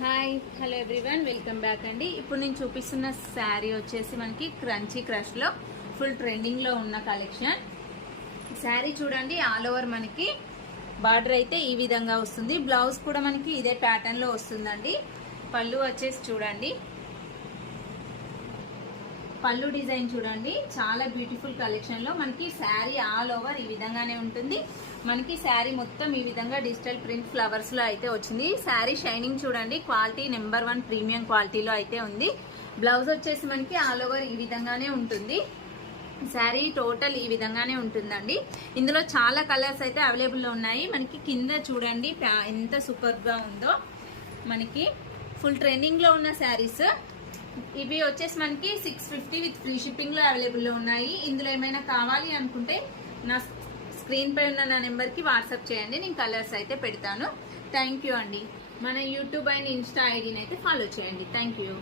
Hi hello everyone, welcome back అండి. ఇప్పుడు నేను చూపిస్తున్న శారీ వచ్చేసి మనకి క్రంచీ క్రష్లో ఫుల్ ట్రెండింగ్లో ఉన్న కలెక్షన్. శారీ చూడండి, ఆల్ ఓవర్ మనకి బార్డర్ అయితే ఈ విధంగా వస్తుంది. బ్లౌజ్ కూడా మనకి ఇదే ప్యాటర్న్లో వస్తుందండి. పళ్ళు వచ్చేసి చూడండి, పళ్ళు డిజైన్ చూడండి, చాలా బ్యూటిఫుల్ కలెక్షన్లో మనకి శారీ ఆల్ ఓవర్ ఈ విధంగానే ఉంటుంది. మనకి శారీ మొత్తం ఈ విధంగా డిజిటల్ ప్రింట్ ఫ్లవర్స్లో అయితే వచ్చింది. శారీ షైనింగ్ చూడండి, క్వాలిటీ నెంబర్ 1 ప్రీమియం క్వాలిటీలో అయితే ఉంది. బ్లౌజ్ వచ్చేసి మనకి ఆల్ ఓవర్ ఈ విధంగానే ఉంటుంది. శారీ టోటల్ ఈ విధంగానే ఉంటుందండి. ఇందులో చాలా కలర్స్ అయితే అవైలబుల్లో ఉన్నాయి. మనకి కింద చూడండి ఎంత సూపర్గా ఉందో. మనకి ఫుల్ ట్రెండింగ్లో ఉన్న శారీస్ ఇవి వచ్చేసి మనకి 650 విత్ ఫ్రీ షిప్పింగ్లో అవైలబుల్లో ఉన్నాయి. ఇందులో ఏమైనా కావాలి అనుకుంటే నా స్క్రీన్ పై ఉన్న నా నెంబర్కి వాట్సాప్ చేయండి, నేను కలర్స్ అయితే పెడతాను. థ్యాంక్ యూ అండి. మన యూట్యూబ్ అండ్ ఇన్స్టా ఐడిని అయితే ఫాలో చేయండి. Thank you.